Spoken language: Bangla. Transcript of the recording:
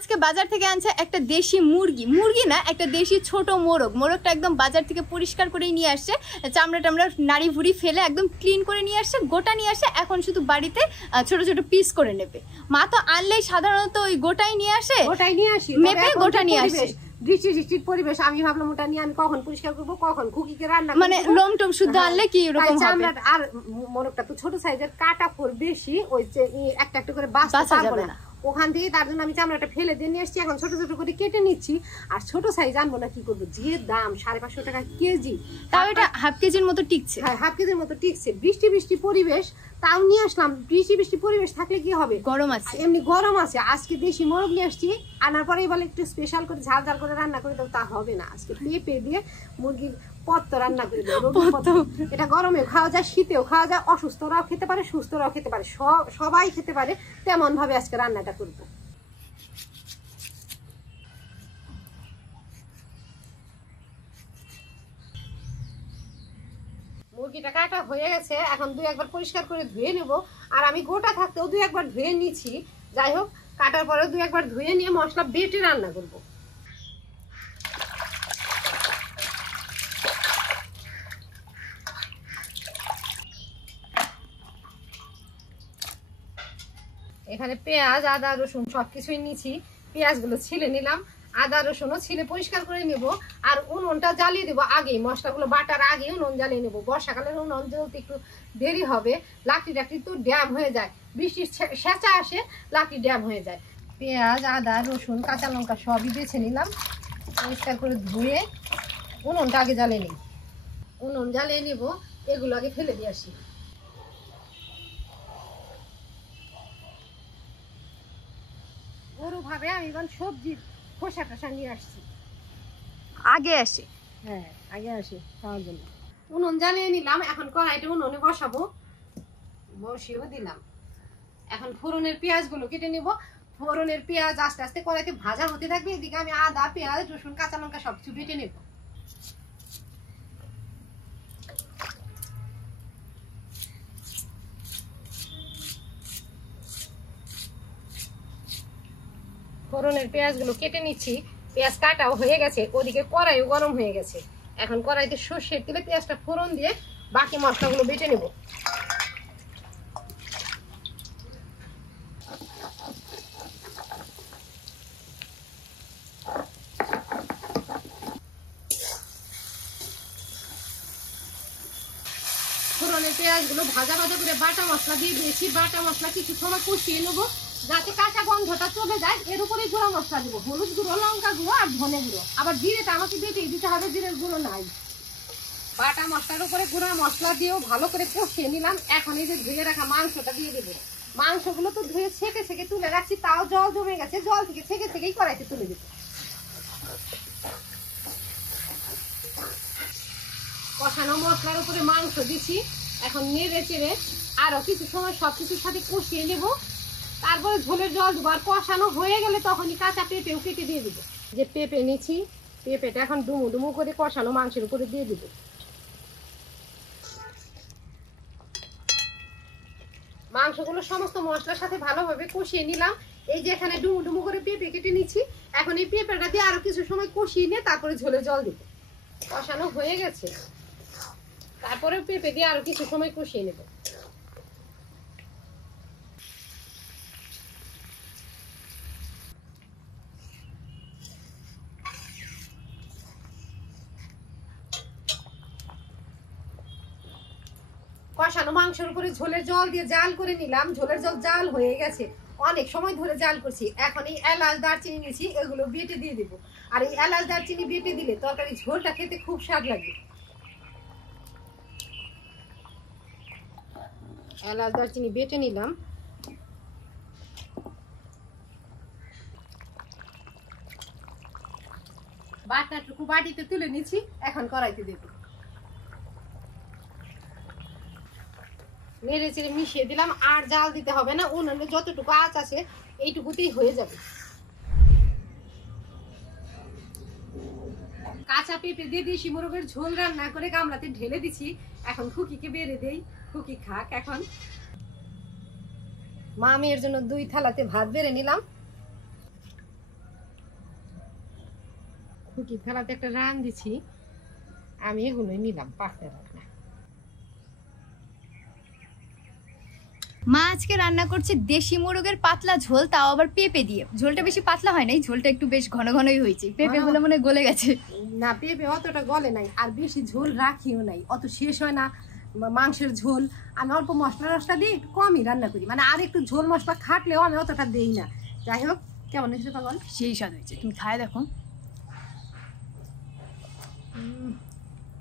আজকে বাজার থেকে আনছে একটা দেশি মুরগি, মুরগি না একটা দেশি ছোট মোরগ। মোরগটা একদম বাজার থেকে পরিষ্কার করে নিয়ে আসছে, চামড়া টামড়া নাড়ি ভুড়ি ফেলে একদম ক্লিন করে নিয়ে আসছে, গোটা নিয়ে আসে। এখন শুধু বাড়িতে ছোট ছোট পিস করে নেবে। মা তো আনলেই সাধারণত ওই গোটাই নিয়ে আসে, মেপে গোটা নিয়ে আসে। বৃষ্টির পরিবেশ, আমি ভাবলাম ওটা নিয়ে আমি কখন পরিষ্কার করবো, কখন খুকিকে রান্না মানে লোম টোম শুদ্ধ আনলে কি এরকম হবে। আর মোরগটা তো ছোট সাইজের, কাটা ফোর বেশি, ওই একটা একটা করে বাঁচতে পারবো না ওখান থেকে। তার জন্য আমি চামড়াটা ফেলে দিয়ে নিয়ে আসছি, এখন ছোট ছোট করে কেটে নিচ্ছি। আর ছোট সাইজ আনবো না, কি করবো, যে দাম 550 টাকা কেজি, তাও এটা হাফ কেজির মতো টিকছে। হ্যাঁ, হাফ কেজির মতো টিকছে। বৃষ্টি পরিবেশ, তাও নিয়ে আসলাম। বৃষ্টি পরিবেশ থাকলে কি হবে, গরম আছে, এমনি গরম আছে। আজকে দেশি মোরগ নিয়ে আসছি, আনার পরে বলে একটু স্পেশাল করে ঝাল ঝাল করে রান্না করে দেবো, তা হবে না। আজকে পেঁপে দিয়ে মুরগির পত্ত রান্না করে দেবো। এটা গরমেও খাওয়া যায়, শীতেও খাওয়া যায়, অসুস্থরাও খেতে পারে, সুস্থরাও খেতে পারে, সবাই খেতে পারে। তেমন ভাবে আজকে রান্নাটা করবো। মুরগিটা কাটা হয়ে গেছে, এখন 2-1 বার পরিষ্কার করে ধুয়ে নেব। আর আমি গোটা থাকতেও 2-1 বার ধুয়ে নিচ্ছি। যাই হোক, কাটার পরেও 2-1 বার ধুয়ে নিয়ে মশলা বেটে রান্না করব। এখানে পেঁয়াজ, আদা, রসুন সবকিছুই নিচ্ছি। পেঁয়াজগুলো ছিলে নিলাম, আদা রসুনও ছিলে পরিষ্কার করে নেব। আর উনুনটা জ্বালিয়ে দেবো আগেই, মশলাগুলো বাটার আগে উনুন জ্বালিয়ে নেবো। বর্ষাকালের উনুন জ্বলতে একটু দেরি হবে, লাকড়ি টাকড়ি তো ড্যাম হয়ে যায়, বৃষ্টির সেঁচা আসে, লাকড়ি ড্যাম হয়ে যায়। পেঁয়াজ, আদা, রসুন, কাঁচা লঙ্কা সবই বেছে নিলাম, পরিষ্কার করে ধুয়ে উনুনটা আগে জ্বালিয়ে নিই। উনুন জ্বালিয়ে নেব, এগুলো আগে ফেলে দিয়ে আসি। ভাবে আমি সবজির খোসা টোসা নিয়ে আসছি, আগে আসে। হ্যাঁ, আগে আসি খাওয়ার জন্য। উনুন জ্বালিয়ে নিলাম, এখন কড়াইটা উনুনে বসাবো, বসিয়েও দিলাম। এখন ফোড়নের পেঁয়াজগুলো কেটে নিব। ফোড়নের পেঁয়াজ আস্তে আস্তে কড়াইতে ভাজা হতে থাকবে, এদিকে আমি আদা, পেঁয়াজ, রসুন, কাঁচা লঙ্কা সবকিছু বেটে নেব। ফোড়নের পেঁয়াজগুলো কেটে নিচ্ছি। পেঁয়াজ কাটাও হয়ে গেছে, ওদিকে কড়াইও গরম হয়ে গেছে। এখন কড়াইতে সর্ষের তেলে পেঁয়াজটা ফোড়ন দিয়ে বাকি মশলাগুলো বেটে নেব। ফোড়নের পেঁয়াজগুলো ভাজা ভাজা করে বাটা মশলা দিয়ে দিয়েছি। বাটা মশলা কিছু সময় কষিয়ে নেবো, যাতে কাঁচা গন্ধটা চলে যায়। এর উপরে গুঁড়ো মশলা দেবো, হলুদ গুঁড়ো, লঙ্কা গুঁড়ো আর ধনে গুঁড়ো। আবার জিরেটা আমাকে বেটে দিতে হবে, জিরের গুঁড়ো নাই। বাটা মশলার উপরে গুঁড়ো মশলা দিয়েও ভালো করে কষিয়ে নিলাম। এখন এই যে ধুয়ে রাখা মাংসটা দিয়ে দেবো। মাংসগুলো তো ধুয়ে ছেঁকে ছেঁকে তুলে রাখছি, তাও জল জমে গেছে, জল থেকে ছেঁকে ছেঁকেই কড়াইতে তুলে দেবো। কষানো মশলার উপরে মাংস দিচ্ছি, এখন নেড়ে চেড়ে আরো কিছু সময় সবকিছুর সাথে কষিয়ে নেব। তারপরে ঝোলের জল দেবো। আর কষানো হয়ে গেলে তখনই কাঁচা পেঁপেও কেটে দিয়ে দেবো। যে পেঁপে নিচ্ছি, পেঁপেটা এখন ডুমু ডুমু করে কষানো মাংসের উপরে দিয়ে দেবো। মাংসগুলো সমস্ত মশলার সাথে ভালোভাবে কষিয়ে নিলাম। এই যে এখানে ডুমু ডুমু করে পেঁপে কেটে নিচ্ছি, এখন এই পেঁপেটা দিয়ে আরো কিছু সময় কষিয়ে নিয়ে তারপরে ঝোলের জল দেবো। কষানো হয়ে গেছে, তারপরে পেঁপে দিয়ে আরো কিছু সময় কষিয়ে নেব। কষানো মাংসের উপরে ঝোলের জল দিয়ে জাল করে নিলাম। ঝোলের জল জাল হয়ে গেছে, অনেক সময় ধরে জাল করছি। এখন এই এলাচ, দারচিনি নিয়েছি, এগুলো বেটে দিয়ে দেবো। আর এই এলাচ, দারচিনি বেটে দিলে তরকারি ঝোলটা খেতে খুব স্বাদ লাগে। এলাচ, দারচিনি বেটে নিলাম। বাটনাটুকু বাটিতে তুলে নিচ্ছি, এখন কড়াইতে দেবো। নেড়ে চেড়ে মিশিয়ে দিলাম। আর জাল দিতে হবে না, উনুনে যতটুকু আঁচ আছে এইটুকুতেই হয়ে যাবে। কাঁচা পেঁপে দিয়ে দেশি মোরগের ঝোল রান্না করে গামলাতে ঢেলে দিছি। এখন খুকিকে বেড়ে দেই, খুকি খাক। এখন মা মেয়ের জন্য 2 থালাতে ভাত বেড়ে নিলাম। খুকির খেলাতে একটা রান দিছি, আমি এগুলোই নিলাম পাকতে রান্না। মা আজকে রান্না করছে দেশি মোরগের পাতলা ঝোল, তাও আবার পেঁপে দিয়ে। ঝোলটা বেশি পাতলা হয় নাই, ঝোলটা একটু বেশ ঘন ঘনই হয়েছে। পেঁপে গুলো মনে হয় গলে গেছে। না, পেঁপে অতটা গলে নাই, আর বেশি ঝোল রাখিও নাই, অত শেষ হয় না মাংসের ঝোল। আমি অল্প মশলা টসলা দিয়ে একটু কমই রান্না করি, মানে আর একটু ঝোল মশলা খাটলেও আমি অতটা দেই না। যাই হোক, কেমন হয়েছে পাগল? সেই স্বাদ হয়েছে, তুমি খায় দেখো।